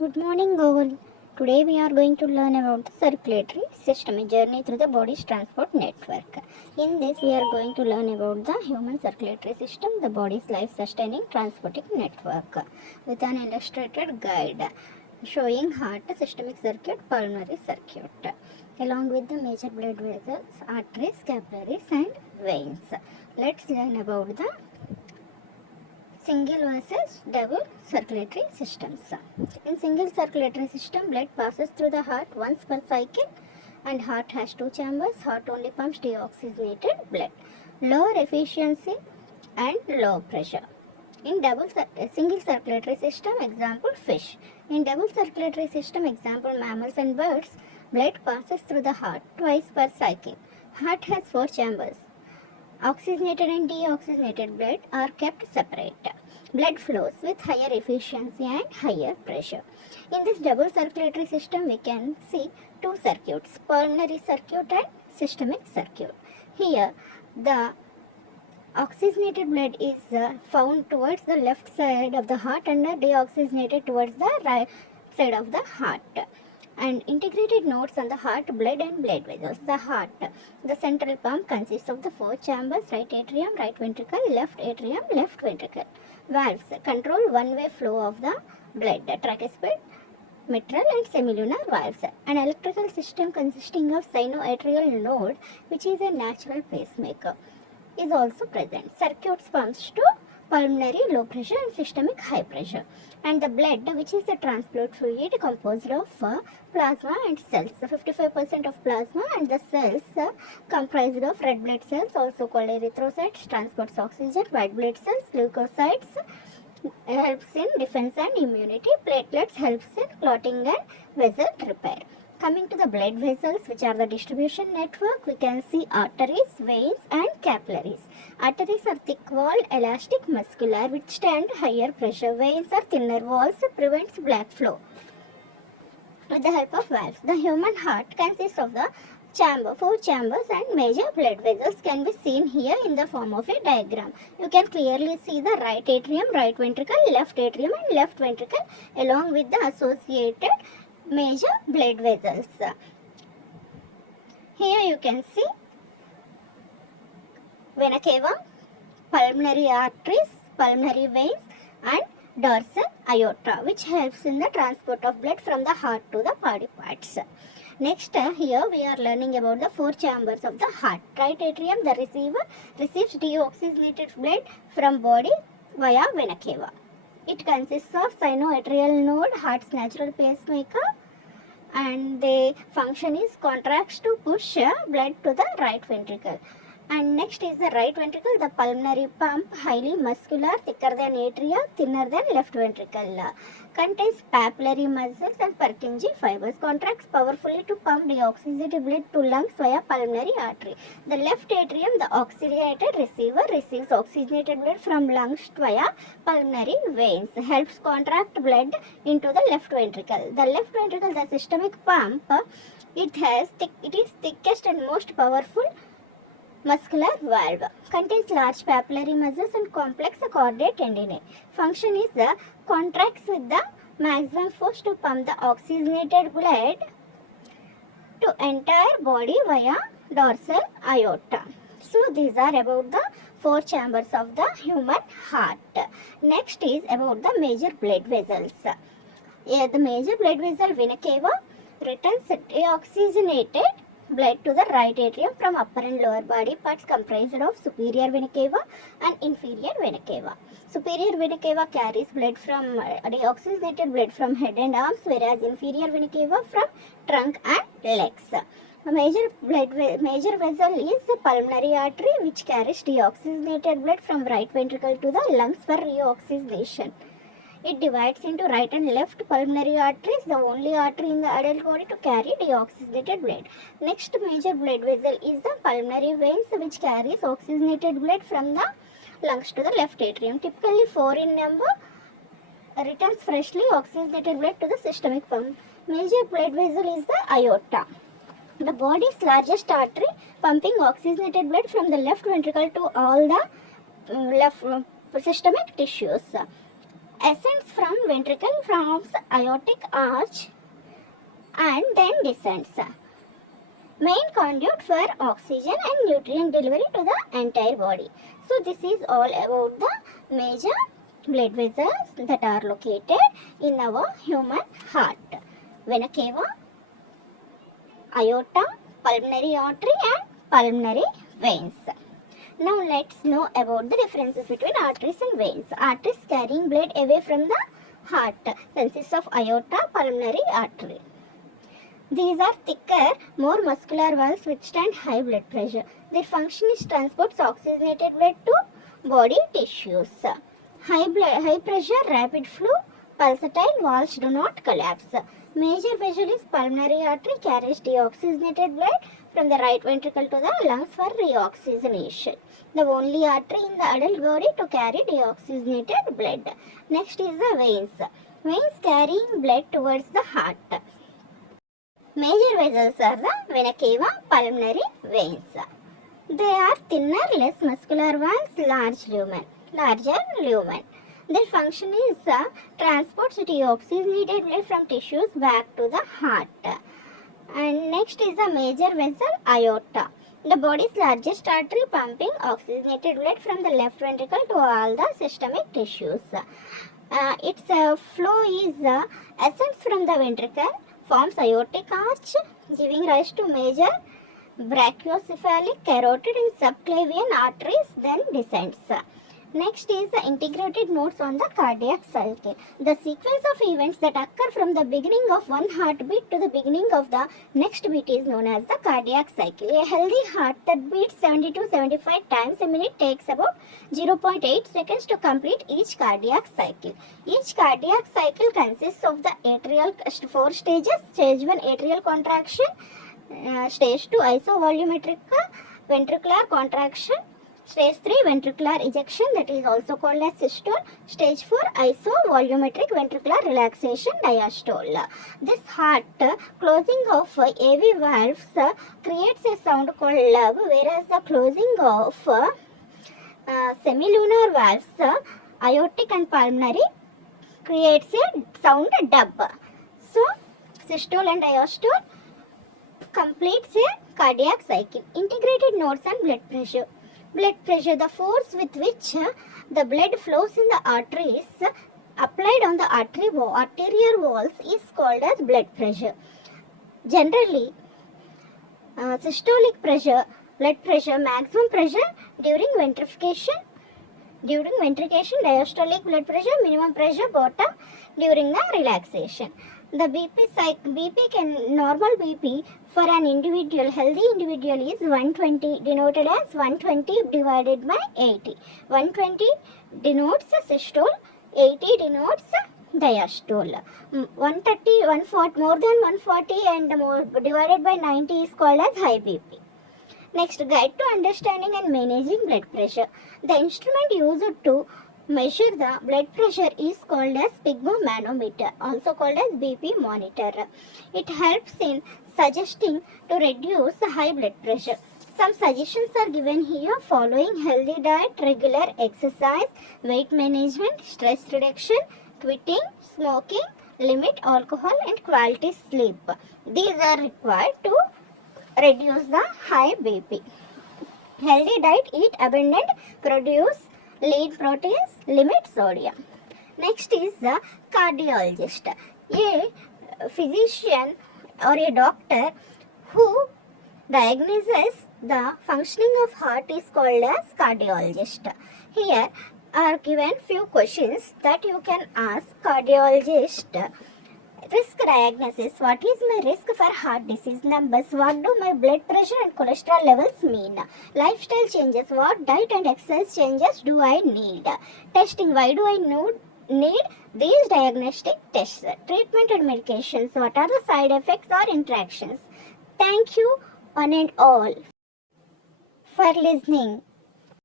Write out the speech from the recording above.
Good morning, all. Today we are going to learn about the circulatory system, a journey through the body's transport network. In this, we are going to learn about the human circulatory system, the body's life-sustaining transporting network, with an illustrated guide showing heart, systemic circuit, pulmonary circuit, along with the major blood vessels, arteries, capillaries, and veins. Let's learn about the single versus double circulatory systems. In single circulatory system, blood passes through the heart once per cycle, and heart has two chambers. Heart only pumps deoxygenated blood. Lower efficiency and low pressure. In single circulatory system, example fish. In double circulatory system, example mammals and birds, blood passes through the heart twice per cycle. Heart has four chambers. Oxygenated and deoxygenated blood are kept separate. Blood flows with higher efficiency and higher pressure. In this double circulatory system, we can see two circuits, pulmonary circuit and systemic circuit. Here, the oxygenated blood is found towards the left side of the heart and deoxygenated towards the right side of the heart. And integrated nodes on the heart, blood and blood vessels. The heart, the central pump consists of the four chambers, right atrium, right ventricle, left atrium, left ventricle. Valves control one-way flow of the blood, tricuspid, mitral and semilunar valves. An electrical system consisting of sinoatrial node, which is a natural pacemaker, is also present. Circuits pumps to pulmonary low pressure and systemic high pressure. And the blood, which is the transport fluid composed of plasma and cells. 55% of plasma and the cells comprised of red blood cells, also called erythrocytes, transports oxygen. White blood cells, leukocytes, helps in defense and immunity. Platelets helps in clotting and vessel repair. Coming to the blood vessels, which are the distribution network, we can see arteries, veins and capillaries. Arteries are thick-walled, elastic, muscular, which stand higher pressure. Veins are thinner walls, prevents blood flow with the help of valves. The human heart consists of the four chambers, and major blood vessels can be seen here in the form of a diagram. You can clearly see the right atrium, right ventricle, left atrium and left ventricle along with the associated major blood vessels. Here you can see vena cava, pulmonary arteries, pulmonary veins and dorsal aorta, which helps in the transport of blood from the heart to the body parts. Next, here we are learning about the four chambers of the heart. Right atrium, the receiver, receives deoxygenated blood from body via vena cava. It consists of sinoatrial node, heart's natural pacemaker, and the function is contracts to push blood to the right ventricle. And next is the right ventricle, the pulmonary pump, highly muscular, thicker than atria, thinner than left ventricle. Contains papillary muscles and Purkinje fibers. Contracts powerfully to pump deoxygenated blood to lungs via pulmonary artery. The left atrium, the oxygenated receiver, receives oxygenated blood from lungs via pulmonary veins. Helps contract blood into the left ventricle. The left ventricle, the systemic pump, it is thickest and most powerful muscular valve. Contains large papillary muscles and complex chordae tendineae. Function is contracts with the maximum force to pump the oxygenated blood to entire body via dorsal aorta. So these are about the four chambers of the human heart. Next is about the major blood vessels. The major blood vessel vena cava returns deoxygenated blood to the right atrium from upper and lower body parts comprised of superior vena cava and inferior vena cava. Superior vena cava carries blood from deoxygenated blood from head and arms, whereas inferior vena cava from trunk and legs. A major vessel is the pulmonary artery, which carries deoxygenated blood from right ventricle to the lungs for reoxygenation. It divides into right and left pulmonary arteries, the only artery in the adult body to carry deoxygenated blood. Next major blood vessel is the pulmonary veins, which carries oxygenated blood from the lungs to the left atrium. Typically 4 in number, returns freshly oxygenated blood to the systemic pump. Major blood vessel is the aorta, the body's largest artery, pumping oxygenated blood from the left ventricle to all the left systemic tissues. ascends from ventricle, forms aortic arch and then descends. Main conduit for oxygen and nutrient delivery to the entire body. So this is all about the major blood vessels that are located in our human heart. Vena cava, aorta, pulmonary artery and pulmonary veins. Now let's know about the differences between arteries and veins. Arteries carrying blood away from the heart consists of aorta, pulmonary artery. These are thicker, more muscular valves which stand high blood pressure. Their function is transports oxygenated blood to body tissues. High pressure, rapid flow, pulsatile valves do not collapse. Major vessel is pulmonary artery, carries deoxygenated blood from the right ventricle to the lungs for reoxygenation. The only artery in the adult body to carry deoxygenated blood. Next is the veins. Veins carrying blood towards the heart. Major vessels are the vena cava, pulmonary veins. They are thinner, less muscular valves, larger lumen. Their function is transport deoxygenated blood from tissues back to the heart. And next is the major vessel, aorta. The body's largest artery pumping oxygenated blood from the left ventricle to all the systemic tissues. Its flow is ascends from the ventricle, forms aortic arch, giving rise to major brachiocephalic, carotid and subclavian arteries, then descends. Next is the integrated notes on the cardiac cycle. The sequence of events that occur from the beginning of one heartbeat to the beginning of the next beat is known as the cardiac cycle. A healthy heart that beats 70 to 75 times a minute takes about 0.8 seconds to complete each cardiac cycle. Each cardiac cycle consists of the atrial 4 stages. Stage 1 atrial contraction, stage 2 isovolumetric ventricular contraction, stage 3 ventricular ejection, that is also called as systole. Stage 4 isovolumetric ventricular relaxation, diastole. This heart closing of AV valves creates a sound called love, whereas the closing of semilunar valves, aortic and pulmonary, creates a sound dub. So systole and diastole completes a cardiac cycle. Integrated notes and blood pressure. Blood pressure, the force with which the blood flows in the arteries applied on the arterial walls is called as blood pressure. Generally, systolic pressure, blood pressure, maximum pressure during ventrification, diastolic blood pressure, minimum pressure bottom during the relaxation. The normal BP for an individual, healthy individual is 120, denoted as 120 divided by 80. 120 denotes systole, 80 denotes diastole. 130, 140, more than 140 and more divided by 90 is called as high BP. Next, guide to understanding and managing blood pressure. The instrument used to measure the blood pressure is called as sphygmomanometer, also called as BP monitor. It helps in suggesting to reduce high blood pressure. Some suggestions are given here: following healthy diet, regular exercise, weight management, stress reduction, quitting smoking, limit alcohol and quality sleep. These are required to reduce the high BP. Healthy diet: eat abundant produce, lean proteins, limit sodium. Next is the cardiologist. A physician or a doctor who diagnoses the functioning of heart is called as cardiologist. Here are given few questions that you can ask cardiologist. Risk diagnosis: what is my risk for heart disease? Numbers: what do my blood pressure and cholesterol levels mean? Lifestyle changes: what diet and exercise changes do I need? Testing: why do I need these diagnostic tests? Treatment and medications: what are the side effects or interactions? Thank you one and all for listening.